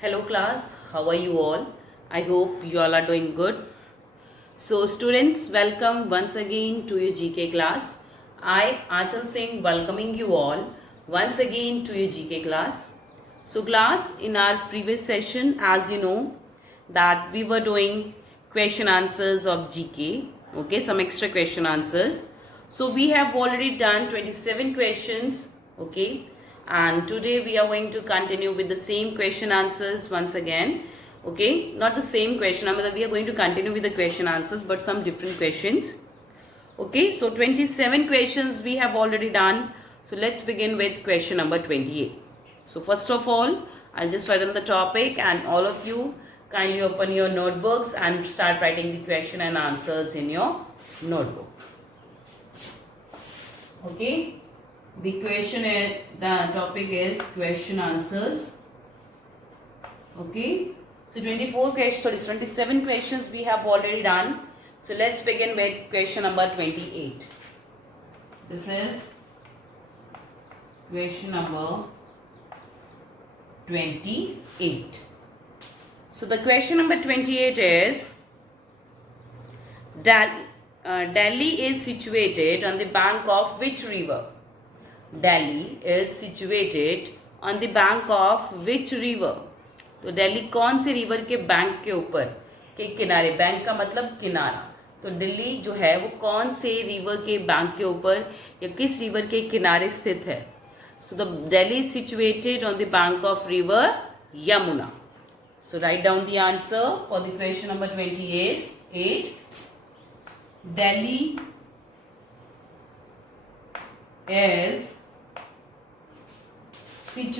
Hello class, how are you all? I hope you all are doing good. So students, welcome once again to your GK class. I, Achal Singh, welcoming you all once again to your GK class. So class, in our previous session, as you know, that we were doing question answers of GK, okay, some extra question answers. So we have already done 27 questions, okay, and today we are going to continue with the same question answers once again, okay, not the same question, we are going to continue with the question answers but some different questions, okay. So 27 questions we have already done. So let's begin with question number 28. So first of all, I'll just write on the topic and all of you kindly open your notebooks and start writing the question and answers in your notebook. Okay, the question is, the topic is question answers. Okay, so 24 questions, sorry, 27 questions we have already done. So let's begin with question number 28. This is question number 28. So the question number 28 is, Delhi is situated on the bank of which river? Delhi is situated on the bank of which river? तो दिल्ली कौन से river के bank के ऊपर के किनारे, bank का मतलब किनारा, तो दिल्ली जो है वो कौन से रिवर के बैंक के ऊपर या किस रिवर के किनारे स्थित है? So the Delhi is situated on the bank of river Yamuna. So write down the answer for the question number 28. Delhi is situated on the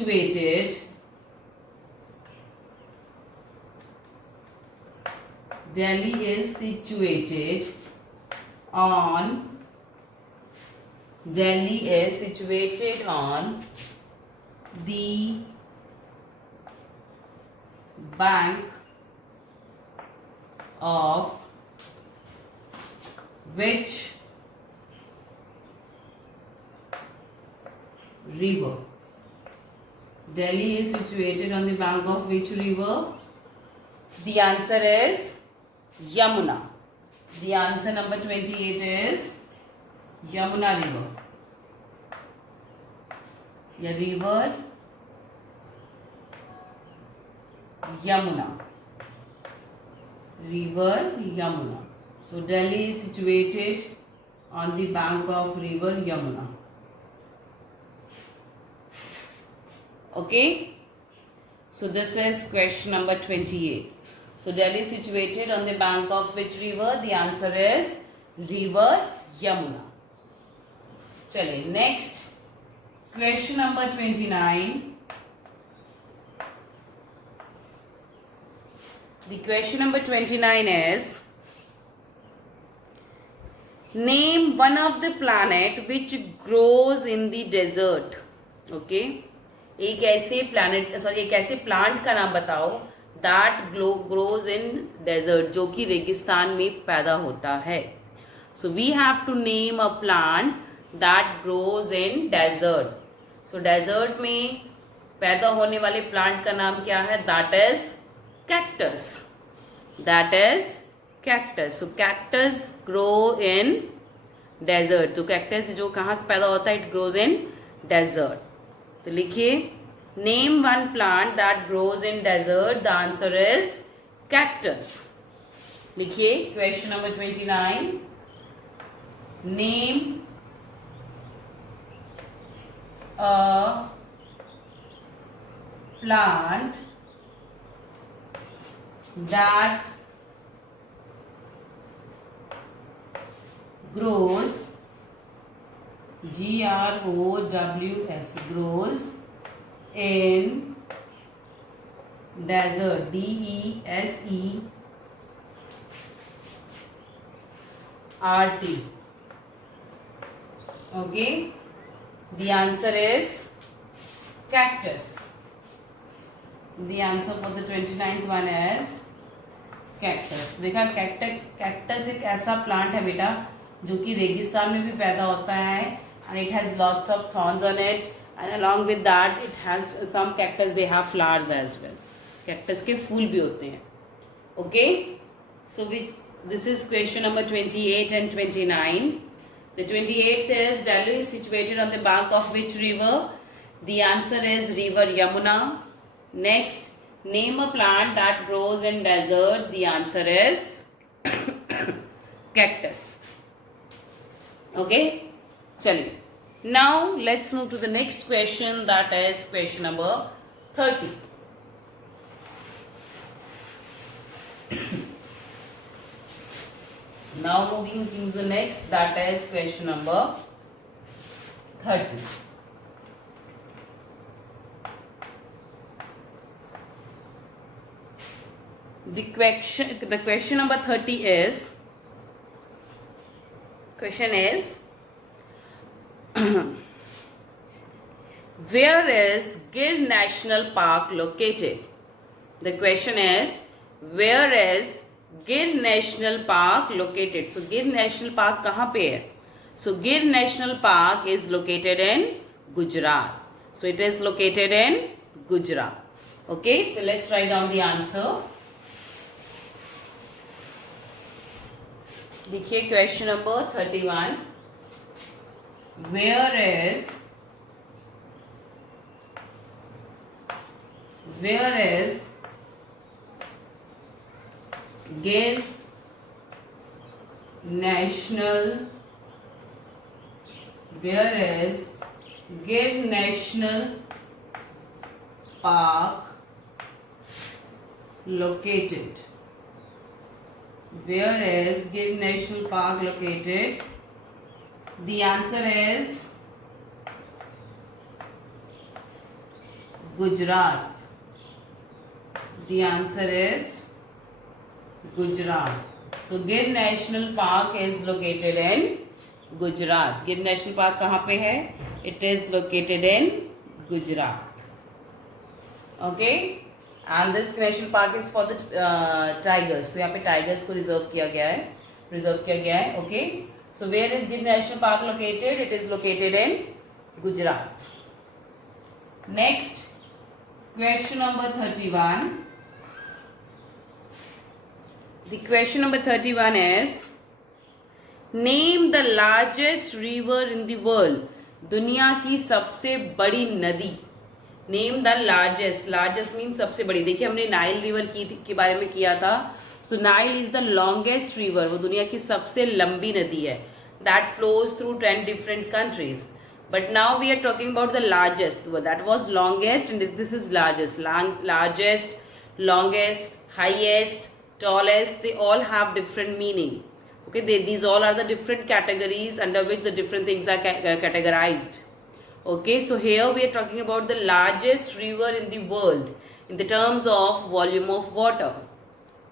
bank of which river? Delhi is situated on the bank of which river? The answer is Yamuna. The answer number 28 is Yamuna river. The river Yamuna. River Yamuna. So Delhi is situated on the bank of river Yamuna. Okay. So this is question number 28. So Delhi is situated on the bank of which river? The answer is river Yamuna. Chale, next question number 29. The question number 29 is, name one of the planet which grows in the desert. Okay, एक ऐसे plant का नाम बताओ that grows in desert, जो कि रेगिस्तान में पैदा होता है. So we have to name a plant that grows in desert. So desert में पैदा होने वाले प्लांट का नाम क्या है? That is cactus. So cactus grow in desert. तो cactus जो कहाँ पैदा होता है? It grows in desert. तो लिखिए, name one plant that grows in desert. The answer is cactus. लिखिए question number 29. Name a plant that grows, GROWS, grows in desert, DESERT. Okay, the answer is cactus. The answer for the 29th one is cactus. देखा, cactus एक ऐसा plant है बेटा जो कि रेगिस्तान में भी पैदा होता है and it has lots of thorns on it, and along with that it has some cactus, they have flowers as well. Cactus के फूल भी होते हैं. Okay, so this is question number 28 and 29. The 28th is Delhi is situated on the bank of which river? The answer is river Yamuna. Next, name a plant that grows in desert. The answer is cactus. Okay, chaliye. Now let's move to the next question, that is question number 30. Now moving to the next, that is question number 30. The question number 30 is, question is where is Gir National Park located? The question is, where is Gir National Park located? So Gir National Park कहाँ पे है? So Gir National Park is located in Gujarat. So it is located in Gujarat. Okay, so let's write down the answer. देखिए question number 31. Where is Gir National Park located? Where is Gir National Park located? The answer is Gujarat. The answer is Gujarat. So Gir National Park is located in Gujarat. Gir National Park कहाँ पे है? It is located in Gujarat. Okay, and this national park is for the tigers. तो यहाँ पे tigers को reserve किया गया है. Okay, so where is Gir National Park located? It is located in Gujarat. Next, question number 31. The question number 31 is, name the largest river in the world. दुनिया की सबसे बड़ी नदी. नेम द लार्जेस्ट मीन सबसे बड़ी. देखिए हमने Nile river के बारे में किया था. So Nile is the longest river. वो दुनिया की सबसे लंबी नदी है. That flows through 10 different countries. But now we are talking about the largest. That was longest and this is largest. Largest, longest, highest, tallest, they all have different meaning. Okay, these all are the different categories under which the different things are categorized. Okay, so here we are talking about the largest river in the world in the terms of volume of water.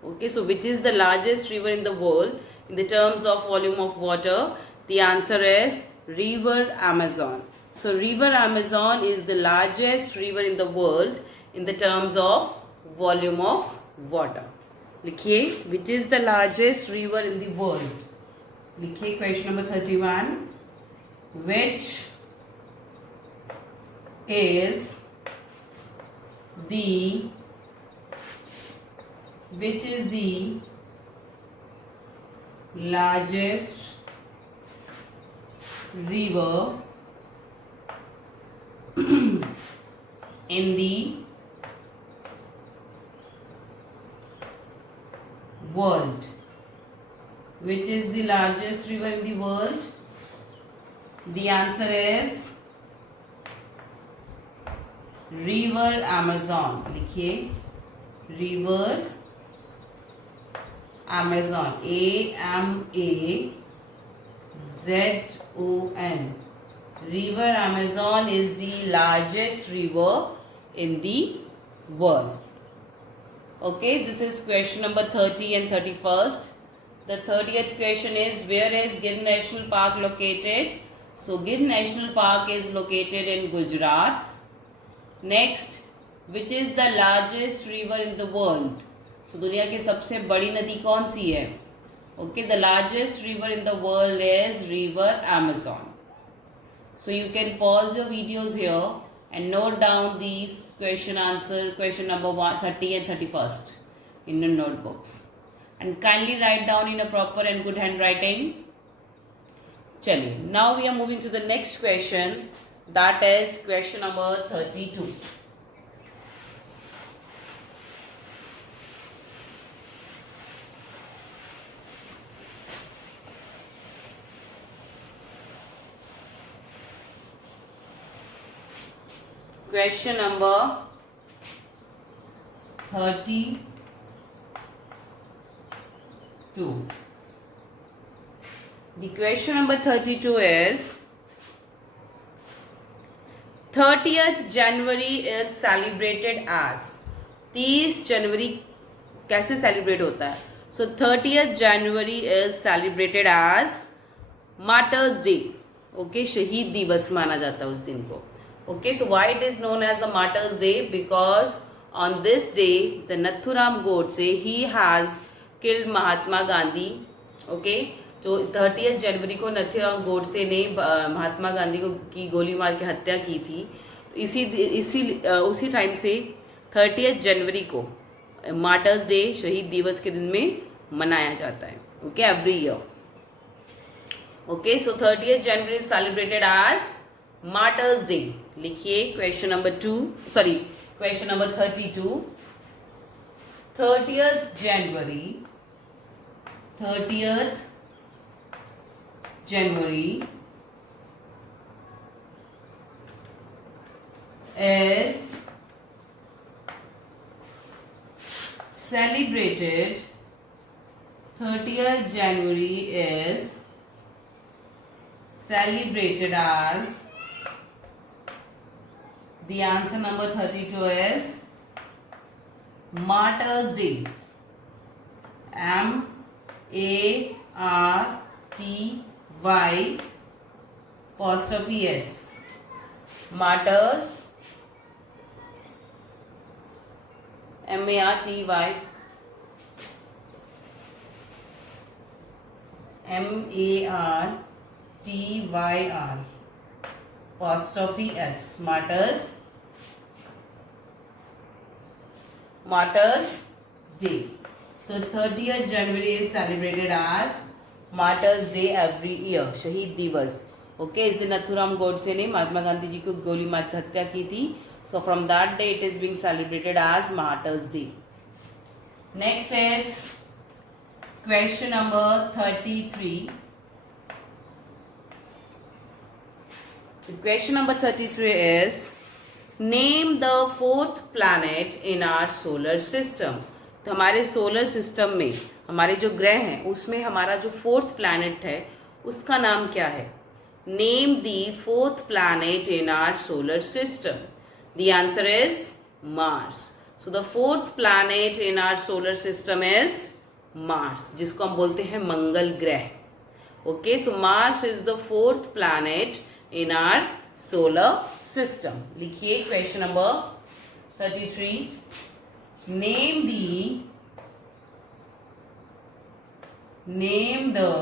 Okay, so which is the largest river in the world in the terms of volume of water? The answer is river Amazon. So river Amazon is the largest river in the world in the terms of volume of water. लिखिए which is the largest river in the world. लिखिए question number 31. Which is the largest river in the world? Which is the largest river in the world? The answer is river Amazon. लिखिए river Amazon. AMAZON. River Amazon is the largest river in the world. Okay, this is question number 30 and 31st. The 30th question is, where is Gir National Park located? So Gir National Park is located in Gujarat. Next, which is the largest river in the world? So दुनिया की सबसे बड़ी नदी कौन सी है? Okay, the largest river in the world is river Amazon. So you can pause your videos here and note down these question answer, question number 30 and 31st in your notebooks, and kindly write down in a proper and good handwriting. Chaliye, now we are moving to the next question, that is question number 32. Question number 32. The question number 32 is 30th January is celebrated as. 30 जनवरी कैसे celebrate होता है? So 30th January is celebrated as Martyrs Day. Okay, शहीद दिवस माना जाता है उस दिन को. Okay, so why it is known as the Martyrs Day? Because on this day the Nathuram Godse, he has killed Mahatma Gandhi. Okay, तो 30 जनवरी को नथुराम गोडसे ने महात्मा गांधी को की गोली मार के हत्या की थी. तो उसी टाइम से 30 जनवरी को मार्टर्स डे, शहीद दिवस के दिन में मनाया जाता है. Okay, every year. Okay, so 30 January is celebrated as martyrs day. लिखिए question number 32. 30th January is celebrated. 30th January is celebrated as. The answer number 32 is Martyrs Day. MARTY'. Martyrs. MARTY. MARTYR'. Martyrs Day. So 30th January is celebrated as Martyrs Day every year. शहीद दिवस. Okay, इस दिन नथुराम गोडसे ने महात्मा गांधी जी को गोली मार कर हत्या की थी. So from that day it is being celebrated as martyrs day. Next is question number 33. Question number 33 is name the fourth planet in our solar system. तो हमारे सोलर सिस्टम में हमारे जो ग्रह हैं उसमें हमारा जो फोर्थ प्लैनेट है उसका नाम क्या है? Name the fourth planet in our solar system. The answer is Mars. So the fourth planet in our solar system is Mars, जिसको हम बोलते हैं मंगल ग्रह. Okay, so Mars is the fourth planet in our solar system. लिखिए question number 33. Name the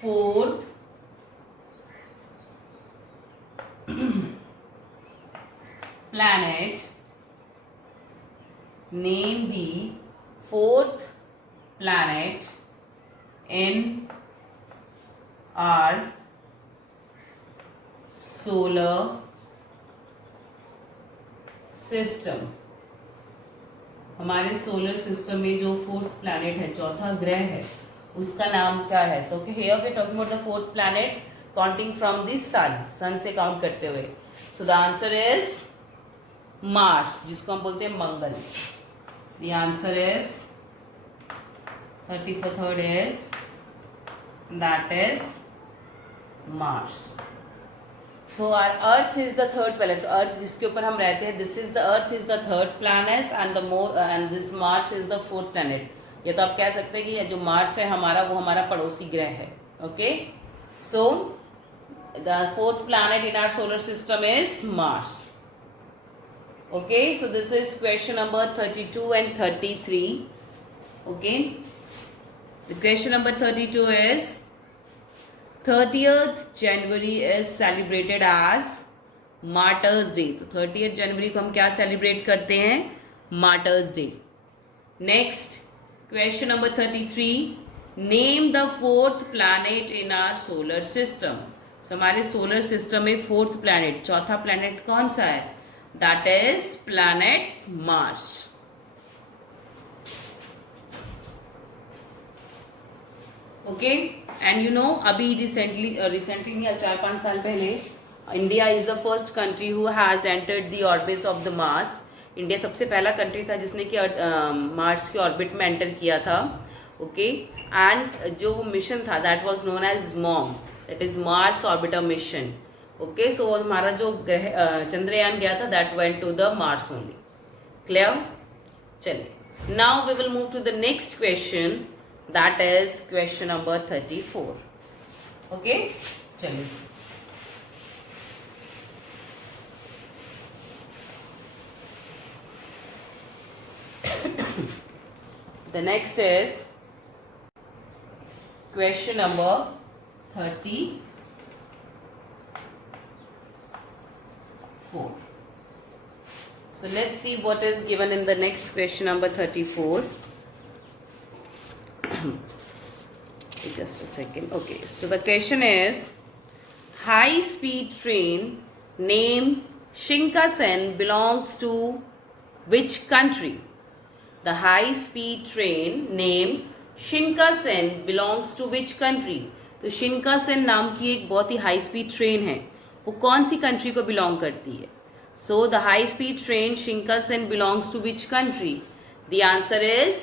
fourth planet. Name the fourth planet in our solar system. हमारे solar system में जो फोर्थ प्लैनेट है, चौथा ग्रह है, उसका नाम क्या है? So okay, here we talking about the fourth planet counting from the sun से काउंट करते हुए. So the answer is Mars, जिसको हम बोलते हैं Mangal. The answer is 33rd is that is Mars. So our Earth is the third planet. Earth जिसके ऊपर हम रहते हैं, this is the Earth is the third planet and this Mars is the fourth planet. ये तो आप कह सकते हैं कि जो मार्स है हमारा, वो हमारा पड़ोसी ग्रह है. Okay, so the fourth planet in our solar system is Mars. Okay, so this is question number 32 and 33. Okay. The question number 32 is 30th January is celebrated as martyrs day. तो 30th जनवरी को हम क्या celebrate करते हैं? Martyrs day. Next question number 33. Name the fourth planet in our solar system. So हमारे solar system में fourth planet, चौथा प्लैनेट कौन सा है? That is planet Mars. Okay, and you know अभी रिसेंटली नहीं, 4-5 साल पहले India is the first country who has entered the orbit of the Mars. India सबसे पहला कंट्री था जिसने कि मार्स के ऑर्बिट में एंटर किया था. ओके, एंड जो मिशन था that was known as MOM, that is Mars orbiter mission. Okay, so हमारा जो चंद्रयान गया था that went to the Mars only. Clear? चलिए, now we will move to the next question, that is question number 34. Okay, चलिए. The next is question number 34. So let's see what is given in the next question number 34. Just a second. Okay, so the question is, high speed train named Shinkansen belongs to which country? The high speed train named Shinkansen belongs to which country? तो शिनकासेन नाम की एक बहुत ही high speed train है, वो कौन सी country को belong करती है? So the high speed train Shinkansen belongs to which country? The answer is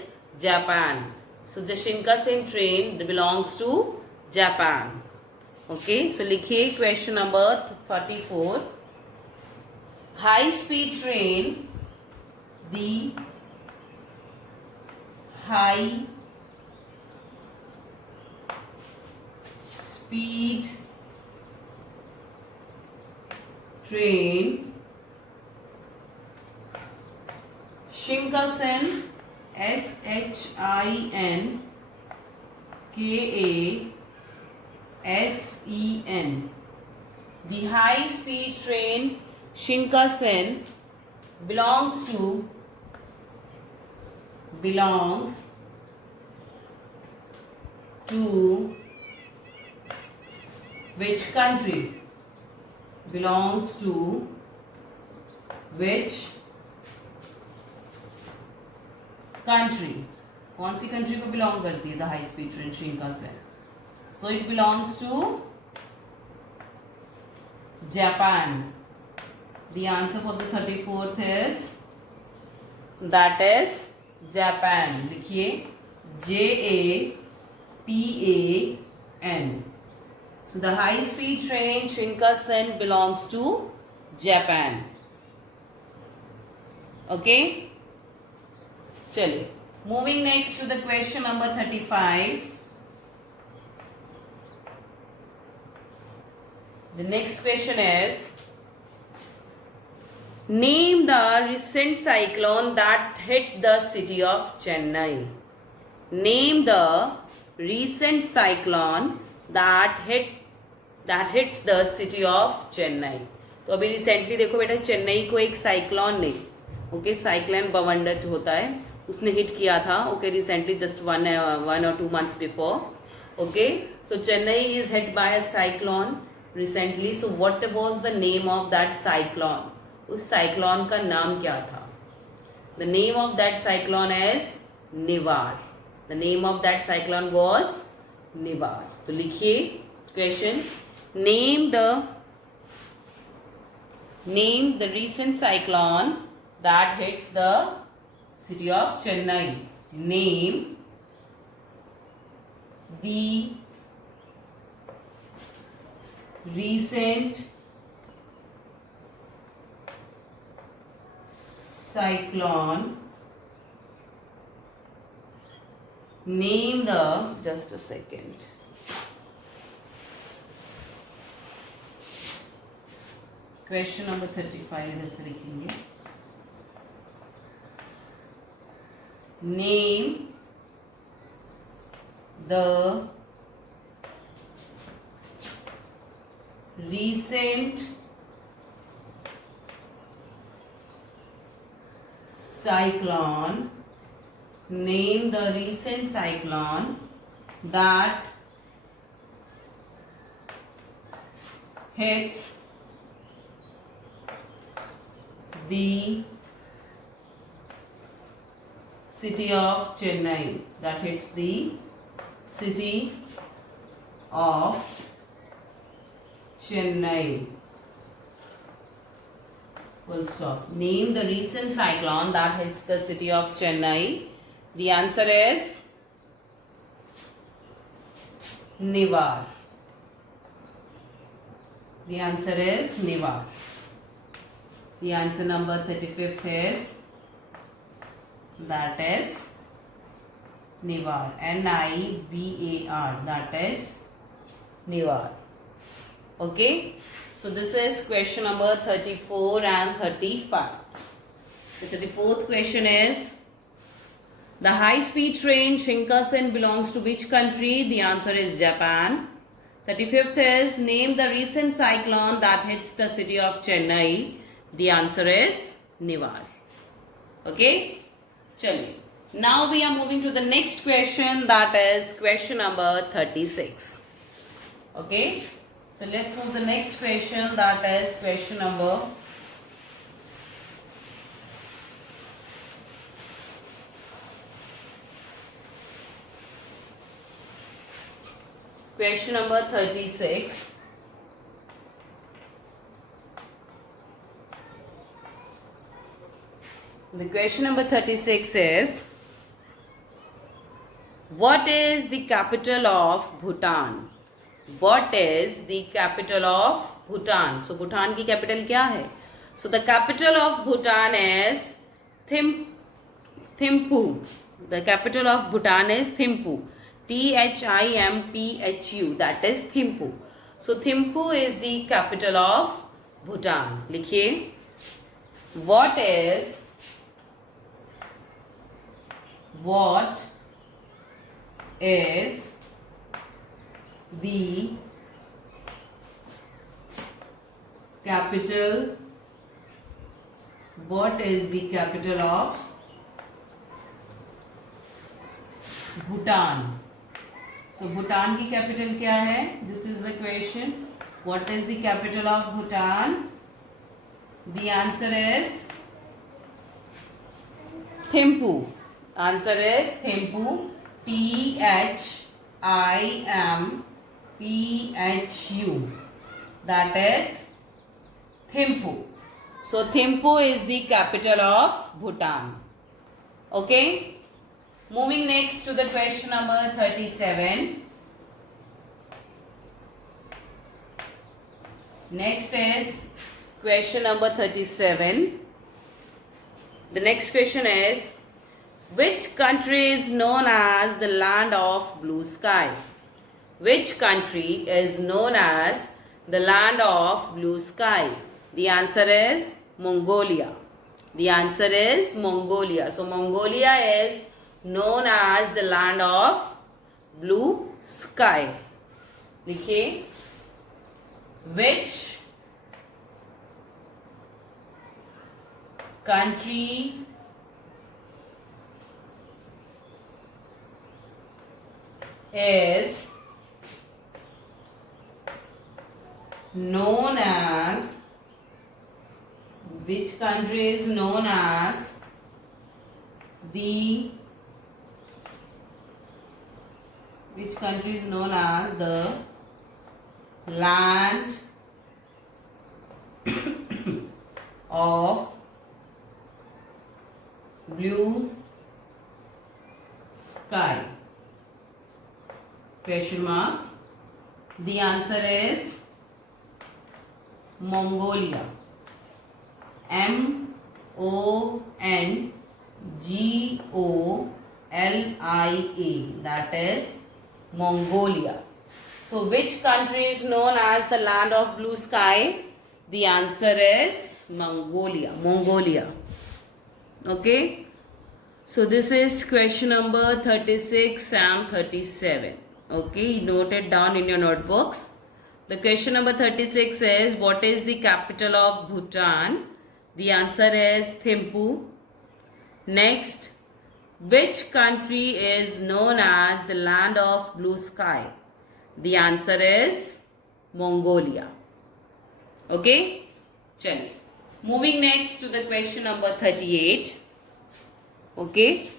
Japan. So the Shinkansen train belongs to Japan. Okay, so लिखिए question number 34. High speed train, the high speed train Shinkansen, Shinkansen. The high speed train Shinkansen belongs to which country? Belongs to which country? कौन सी country को belong करती है the high speed train Shinkansen? So it belongs to Japan. The answer for the 34th is that is Japan. लिखिए JAPAN. So the high speed train Shinkansen belongs to Japan. Okay, चलिए, moving next to the question number 35. The next question is, name the recent cyclone that hit the city of Chennai. Name the recent cyclone that hits the city of Chennai. तो अभी recently देखो बेटा, चेन्नई को एक cyclone ने, okay, cyclone बवंडर जो होता है उसने हिट किया था. Okay, recently just 1 or 2 months before. Okay, so Chennai is hit by a cyclone recently. So what was the name of that cyclone? उस साइक्लोन का नाम क्या था? The name of that cyclone is Nivar. The name of that cyclone was Nivar. तो लिखिए question, name the recent cyclone that hits the city of Chennai. Name the recent cyclone. Name the, just a second. Question number 35 इधर से लिखेंगे. Name the recent cyclone. Name the recent cyclone that hits the city of Chennai. That hits the city of Chennai. Full stop. Name the recent cyclone that hits the city of Chennai. The answer is Nivar. The answer is Nivar. The answer number 35th is, that is Nivar. Nivar. That is Nivar. Okay. So this is question number 34 and 35. The 34th question is, the high-speed train Shinkansen belongs to which country? The answer is Japan. 35th is, name the recent cyclone that hits the city of Chennai. The answer is Nivar. Okay? Chaliye. Now we are moving to the next question, that is question number 36. Okay? So let's move the next question, that is question number 36. The question number 36 is, what is the capital of Bhutan? What is the capital of Bhutan? So Bhutan की capital क्या है? So the capital of Bhutan is Thimphu. The capital of Bhutan is Thimphu. Thimphu. That is Thimphu. So Thimphu is the capital of Bhutan. लिखिए. What is the capital? What is the capital of Bhutan? So Bhutan की capital क्या है? This is the question. What is the capital of Bhutan? The answer is Thimphu. Answer is Thimphu. Thimphu. That is Thimphu. So Thimphu is the capital of Bhutan. Okay. Moving next to the question number 37. Next is question number 37. The next question is, which country is known as the land of blue sky? Which country is known as the land of blue sky? The answer is Mongolia. The answer is Mongolia. So Mongolia is known as the land of blue sky. लिखिए, which country is known as, which country is known as the, which country is known as the land of blue sky? Question mark. The answer is Mongolia. Mongolia. That is Mongolia. So which country is known as the land of blue sky? The answer is Mongolia. Mongolia. Okay. So this is question number 36 and 37. Okay, note it down in your notebooks. The question number 36 is, what is the capital of Bhutan? The answer is Thimphu. Next, which country is known as the land of blue sky? The answer is Mongolia. Okay? Chalo. Moving next to the question number 38. Okay?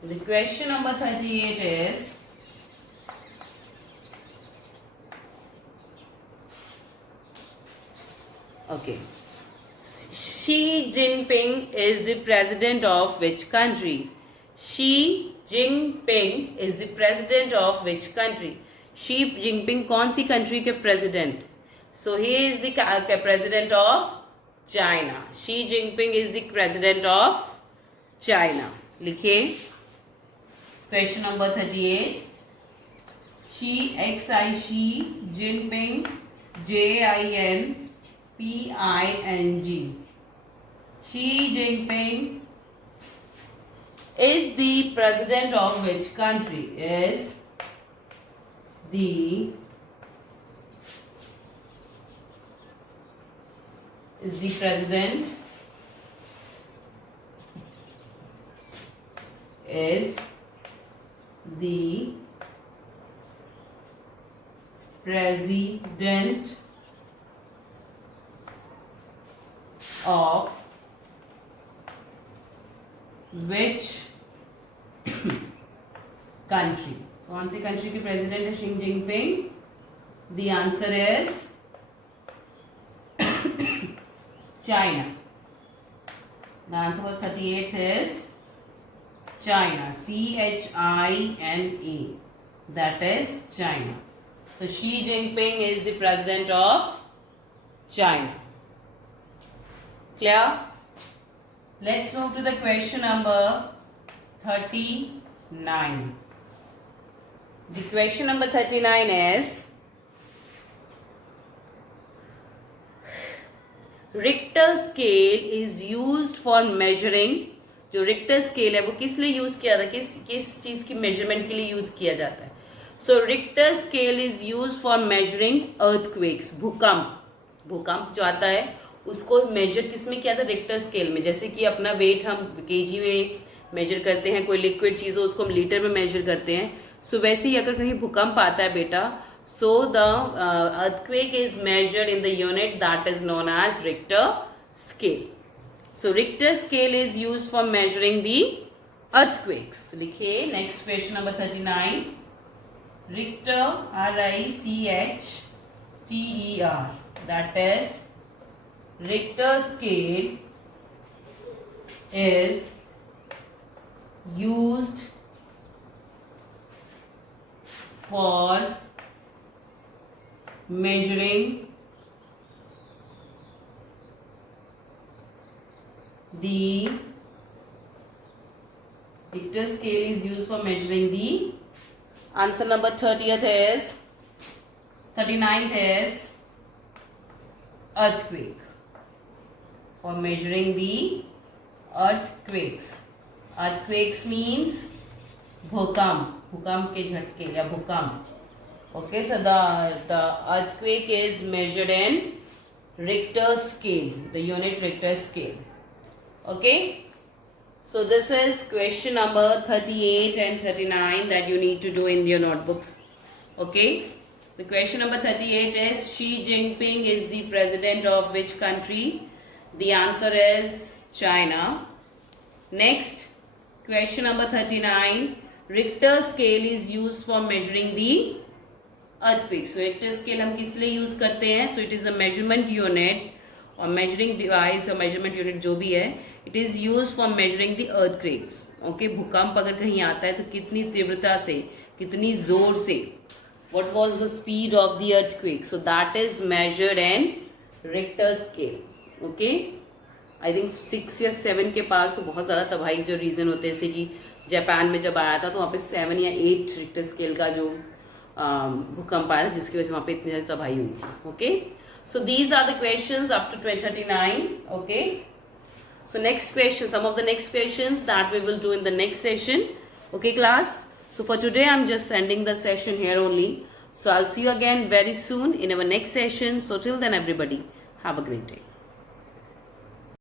The question number 38 is, okay, Xi Jinping is the president of which country? Xi Jinping is the president of which country? Xi Jinping कौन सी country के president? So he is the president of China. Xi Jinping is the president of China. लिखिए question number 38. Xi X-I Xi Jinping Jinping. Xi Jinping is the president of which country? Is the president of which country? कौन सी country के president है Xi Jinping? The answer is China. The answer for 38th is China. China. That is China. So Xi Jinping is the president of China. Clear? Let's move to the question number 39. The question number 39 is, Richter scale is used for measuring. जो Richter scale है वो किस लिए use किया था, किस चीज की मेजरमेंट के लिए यूज किया जाता है? So Richter scale is use for measuring earthquakes. भूकंप जो आता है उसको मेजर किस में किया था? रिक्टर स्केल में. जैसे कि अपना वेट हम केजी में मेजर करते हैं, कोई लिक्विड चीज हो उसको हम लीटर में मेजर करते हैं. सो वैसे ही अगर कहीं भूकंप आता है बेटा, so the earthquake is measured in the unit that is known as Richter scale. So Richter scale is used for measuring the earthquakes. लिखिए next question number 39. Richter, Richter, that is Richter scale is used for measuring the Richter scale is used for measuring the answer number 39th is earthquake. For measuring the earthquakes. Earthquakes means भूकंप के झटके या भूकंप. Okay, so the earthquake is measured in Richter scale, the unit Richter scale. Okay, so this is question number 38 and 39 that you need to do in your notebooks. Okay, the question number 38 is, Xi Jinping is the president of which country? The answer is China. Next, question number 39, Richter scale is used for measuring the earthquake. So Richter scale हम किस लिए use करते हैं? So it is a measurement unit or measuring device or measurement unit जो भी है, it is used for measuring the earthquakes. Okay, भूकंप अगर कहीं आता है तो कितनी तीव्रता से, कितनी जोर से, what was the speed of the earthquake? So that is measured in Richter scale. Okay, I think 6 या 7 के पास तो बहुत ज़्यादा तबाही जो रीज़न होते हैं, जैसे कि जापान में जब आया था तो वहाँ पे 7 या 8 रिक्टर स्केल का जो भूकंप आया था जिसकी वजह से वहाँ पे इतनी ज़्यादा तबाही हुई थी. Okay, So these are the questions up to 39. Okay. So next question, some of the next questions that we will do in the next session. Okay class. So for today I'm just ending the session here only. So I'll see you again very soon in our next session. So till then everybody, have a great day.